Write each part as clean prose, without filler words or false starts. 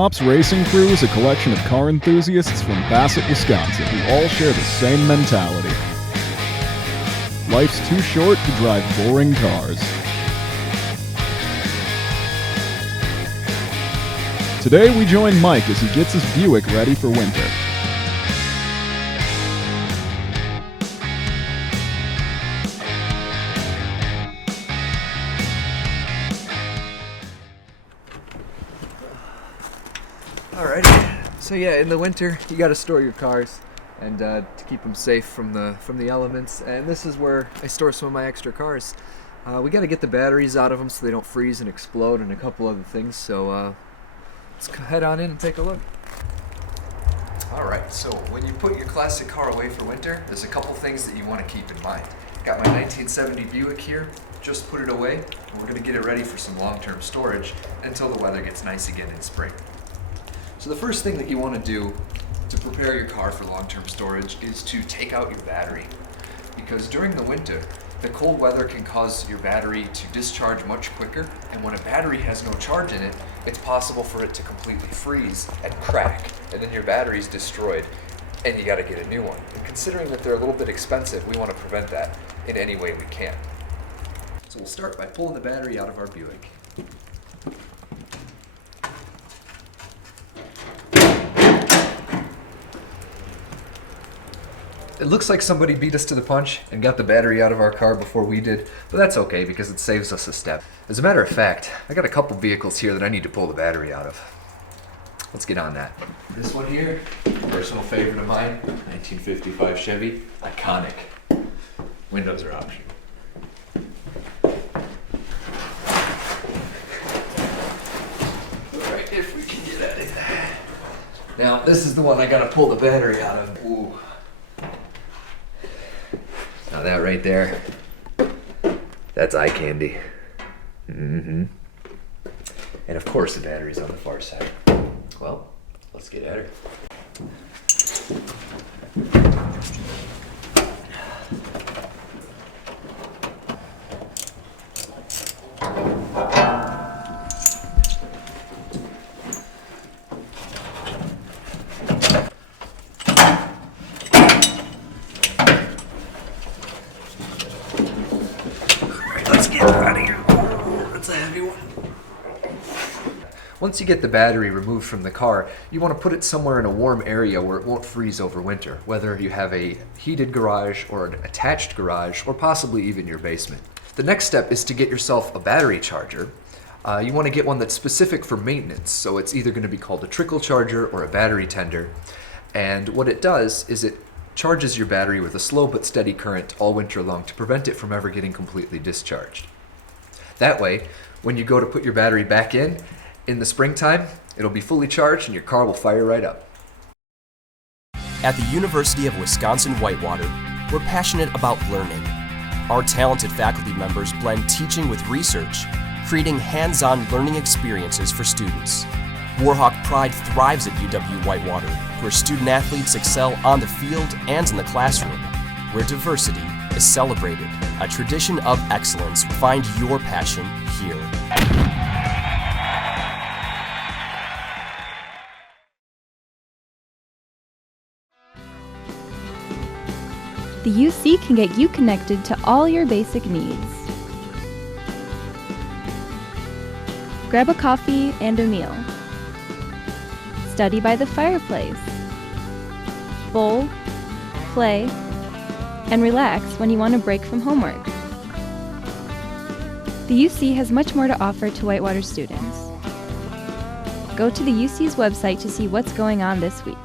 Hops Racing Crew is a collection of car enthusiasts from Bassett, Wisconsin, who all share the same mentality. Life's too short to drive boring cars. Today we join Mike as he gets his Buick ready for winter. Alrighty, so yeah, in the winter you got to store your cars and to keep them safe from the elements, and this is where I store some of my extra cars. We got to get the batteries out of them so they don't freeze and explode, and a couple other things, so let's head on in and take a look. Alright, so when you put your classic car away for winter, there's a couple things that you want to keep in mind. Got my 1970 Buick here, just put it away, and we're going to get it ready for some long-term storage until the weather gets nice again in spring. So the first thing that you want to do to prepare your car for long-term storage is to take out your battery. Because during the winter, the cold weather can cause your battery to discharge much quicker, and when a battery has no charge in it, it's possible for it to completely freeze and crack, and then your battery's destroyed, and you gotta get a new one. And considering that they're a little bit expensive, we want to prevent that in any way we can. So we'll start by pulling the battery out of our Buick. It looks like somebody beat us to the punch and got the battery out of our car before we did, but that's okay because it saves us a step. As a matter of fact, I got a couple vehicles here that I need to pull the battery out of. Let's get on that. This one here, personal favorite of mine, 1955 Chevy, iconic. Windows are optional. Alright, if we can get at it. Now, this is the one I gotta pull the battery out of. Ooh. Now that right there, that's eye candy. And of course the battery's on the far side. Well, let's get at her. Once you get the battery removed from the car, you want to put it somewhere in a warm area where it won't freeze over winter, whether you have a heated garage or an attached garage, or possibly even your basement. The next step is to get yourself a battery charger. You want to get one that's specific for maintenance, so it's either going to be called a trickle charger or a battery tender. And what it does is it charges your battery with a slow but steady current all winter long to prevent it from ever getting completely discharged. That way, when you go to put your battery back in the springtime, it'll be fully charged and your car will fire right up. At the University of Wisconsin-Whitewater, we're passionate about learning. Our talented faculty members blend teaching with research, creating hands-on learning experiences for students. Warhawk Pride thrives at UW-Whitewater, where student-athletes excel on the field and in the classroom, where diversity is celebrated. A tradition of excellence. Find your passion here. The UC can get you connected to all your basic needs. Grab a coffee and a meal. Study by the fireplace. Bowl, play, and relax when you want a break from homework. The UC has much more to offer to Whitewater students. Go to the UC's website to see what's going on this week.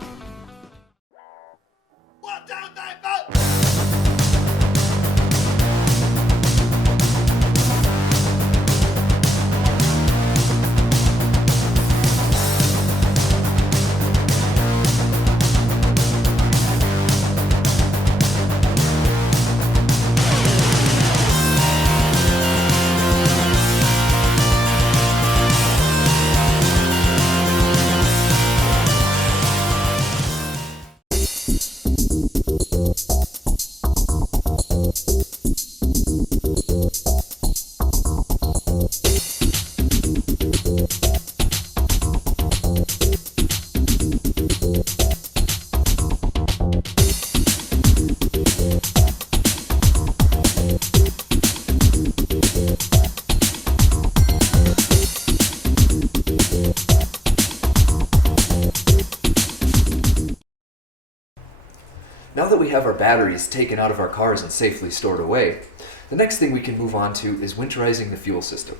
Now that we have our batteries taken out of our cars and safely stored away, the next thing we can move on to is winterizing the fuel system.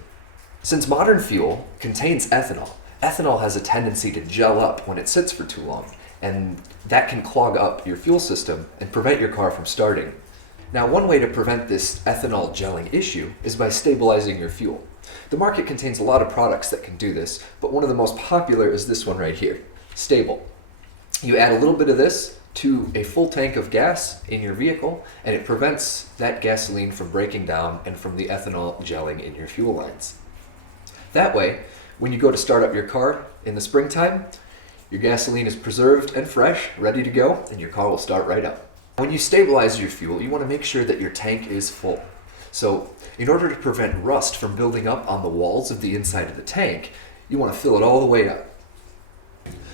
Since modern fuel contains ethanol, ethanol has a tendency to gel up when it sits for too long, and that can clog up your fuel system and prevent your car from starting. Now, one way to prevent this ethanol gelling issue is by stabilizing your fuel. The market contains a lot of products that can do this, but one of the most popular is this one right here, Stable. You add a little bit of this to a full tank of gas in your vehicle, and it prevents that gasoline from breaking down and from the ethanol gelling in your fuel lines. That way, when you go to start up your car in the springtime, your gasoline is preserved and fresh, ready to go, and your car will start right up. When you stabilize your fuel, you want to make sure that your tank is full. So, in order to prevent rust from building up on the walls of the inside of the tank, you want to fill it all the way up.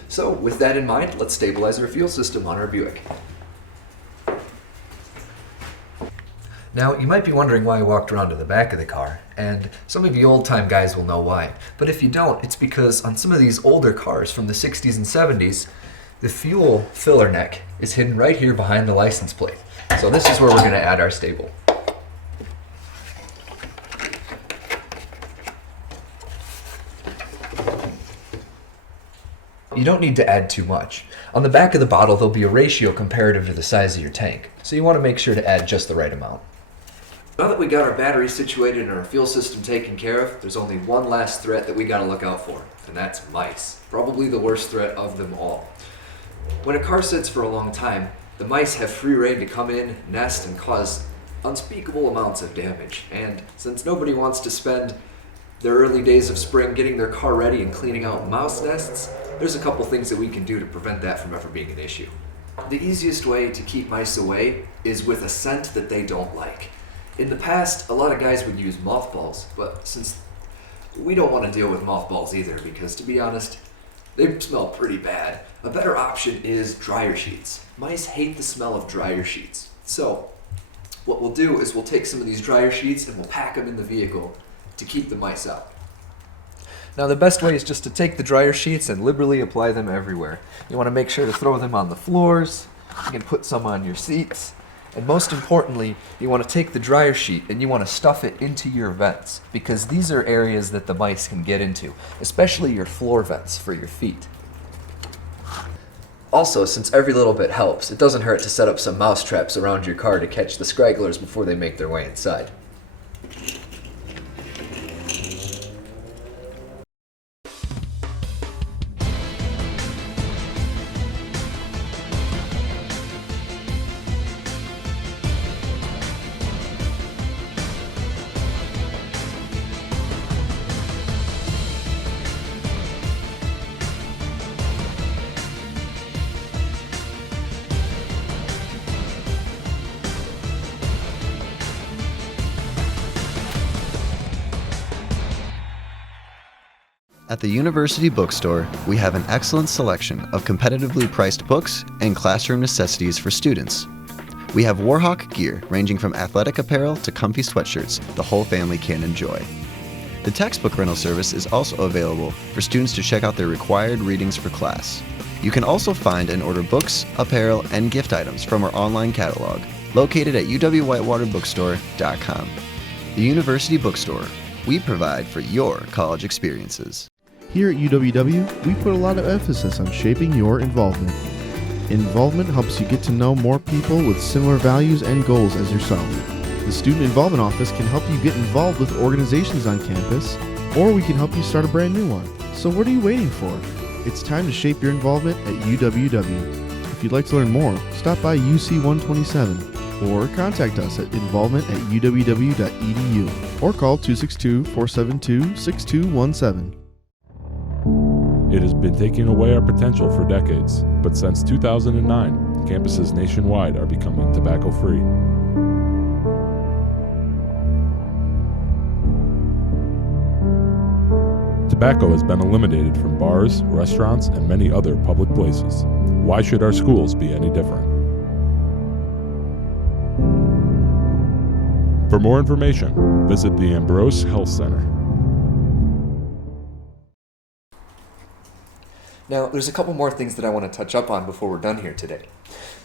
So, with that in mind, let's stabilize our fuel system on our Buick. Now, you might be wondering why I walked around to the back of the car, and some of you old-time guys will know why. But if you don't, it's because on some of these older cars from the 60s and 70s, the fuel filler neck is hidden right here behind the license plate. So this is where we're going to add our Stable. You don't need to add too much. On the back of the bottle, there'll be a ratio comparative to the size of your tank, so you want to make sure to add just the right amount. Now that we got our battery situated and our fuel system taken care of, there's only one last threat that we got to look out for, and that's mice. Probably the worst threat of them all. When a car sits for a long time, the mice have free rein to come in, nest, and cause unspeakable amounts of damage. And since nobody wants to spend their early days of spring getting their car ready and cleaning out mouse nests, there's a couple things that we can do to prevent that from ever being an issue. The easiest way to keep mice away is with a scent that they don't like. In the past, a lot of guys would use mothballs, but since we don't want to deal with mothballs either, because to be honest, they smell pretty bad, a better option is dryer sheets. Mice hate the smell of dryer sheets. So, what we'll do is we'll take some of these dryer sheets and we'll pack them in the vehicle to keep the mice out. Now, the best way is just to take the dryer sheets and liberally apply them everywhere. You want to make sure to throw them on the floors, you can put some on your seats, and most importantly, you want to take the dryer sheet and you want to stuff it into your vents, because these are areas that the mice can get into, especially your floor vents for your feet. Also, since every little bit helps, it doesn't hurt to set up some mouse traps around your car to catch the stragglers before they make their way inside. At the University Bookstore, we have an excellent selection of competitively priced books and classroom necessities for students. We have Warhawk gear ranging from athletic apparel to comfy sweatshirts the whole family can enjoy. The textbook rental service is also available for students to check out their required readings for class. You can also find and order books, apparel, and gift items from our online catalog, located at UWWhitewaterbookstore.com. The University Bookstore. We provide for your college experiences. Here at UWW, we put a lot of emphasis on shaping your involvement. Involvement helps you get to know more people with similar values and goals as yourself. The Student Involvement Office can help you get involved with organizations on campus, or we can help you start a brand new one. So what are you waiting for? It's time to shape your involvement at UWW. If you'd like to learn more, stop by UC 127 or contact us at involvement@uww.edu or call 262-472-6217. It has been taking away our potential for decades, but since 2009, campuses nationwide are becoming tobacco-free. Tobacco has been eliminated from bars, restaurants, and many other public places. Why should our schools be any different? For more information, visit the Ambrose Health Center. Now, there's a couple more things that I want to touch up on before we're done here today.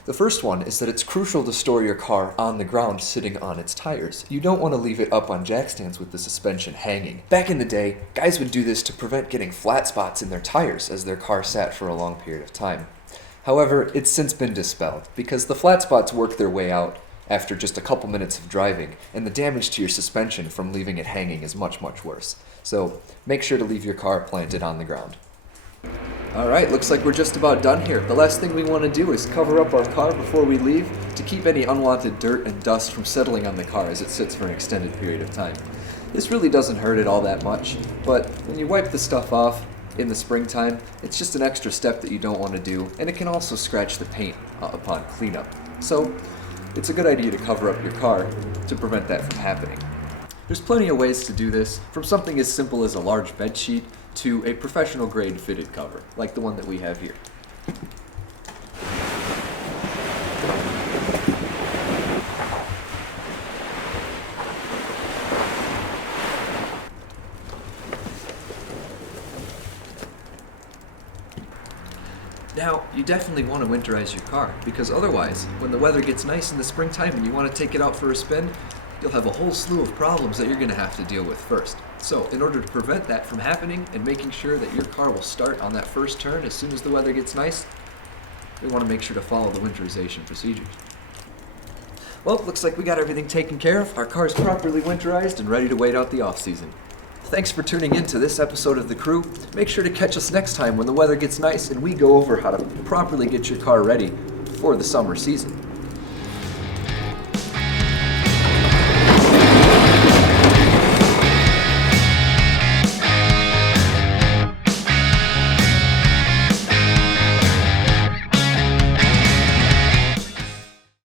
The first one is that it's crucial to store your car on the ground sitting on its tires. You don't want to leave it up on jack stands with the suspension hanging. Back in the day, guys would do this to prevent getting flat spots in their tires as their car sat for a long period of time. However, it's since been dispelled because the flat spots work their way out after just a couple minutes of driving, and the damage to your suspension from leaving it hanging is much, much worse. So make sure to leave your car planted on the ground. Alright, looks like we're just about done here. The last thing we want to do is cover up our car before we leave to keep any unwanted dirt and dust from settling on the car as it sits for an extended period of time. This really doesn't hurt it all that much, but when you wipe the stuff off in the springtime, it's just an extra step that you don't want to do, and it can also scratch the paint upon cleanup. So it's a good idea to cover up your car to prevent that from happening. There's plenty of ways to do this, from something as simple as a large bed sheet to a professional grade fitted cover, like the one that we have here. Now, you definitely want to winterize your car, because otherwise, when the weather gets nice in the springtime and you want to take it out for a spin, you'll have a whole slew of problems that you're going to have to deal with first. So, in order to prevent that from happening and making sure that your car will start on that first turn as soon as the weather gets nice, we want to make sure to follow the winterization procedures. Well, looks like we got everything taken care of. Our car's properly winterized and ready to wait out the off-season. Thanks for tuning in to this episode of The Crew. Make sure to catch us next time when the weather gets nice and we go over how to properly get your car ready for the summer season.